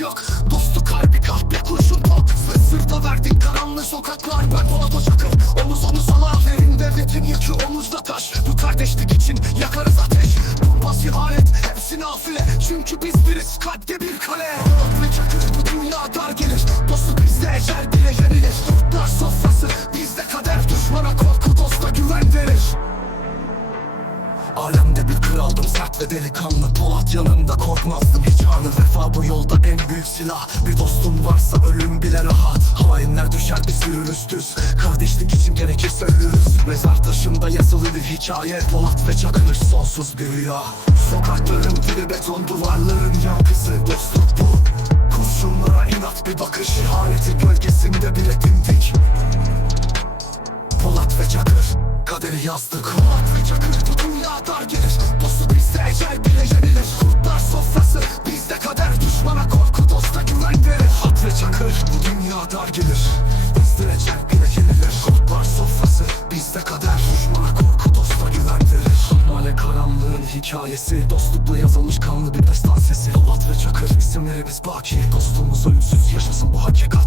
yok. Dostu kalbi kahpe kurşun tok. Ve sırta verdin karanlık sokaklar. Ben Polat Ocakır Omuz omuza Verin devletin yükü omuzda taş. Bu kardeşlik için yakarız ateş. Kumpas ihanet hepsi nafile Çünkü biz biriz kalpte bir kale. Polat ve Çakır bu dünya sert ve delikanlı Polat yanımda korkmazdım hiç anı. Vefa bu yolda en büyük silah. Bir dostun varsa ölüm bile rahat. Hava inler düşer biz yürürüz düz. Kardeşlik için gerekirse ölürüz. Mezar taşında yazılı bir hikaye. Polat ve Çakır sonsuz bir rüya. Sokakların dili beton duvarların yankısı. Dostluk bu. Kurşunlara inat bir bakış. İhaneti gölgesinde bile dimdik. Polat ve Çakır Kaderi yazdık. Polat ve Çakır dünya dar gelir dar gelir. Bizde ecel bile yenilir. Kurtlar sofrası bizde kader. Düşmana korku dosta güven verir Male karanlığın hikayesi. Dostlukla yazılmış kanlı bir destan sesi. Polat ve Çakır isimlerimiz baki. Dostluğumuz ölümsüz yaşasın bu hakikat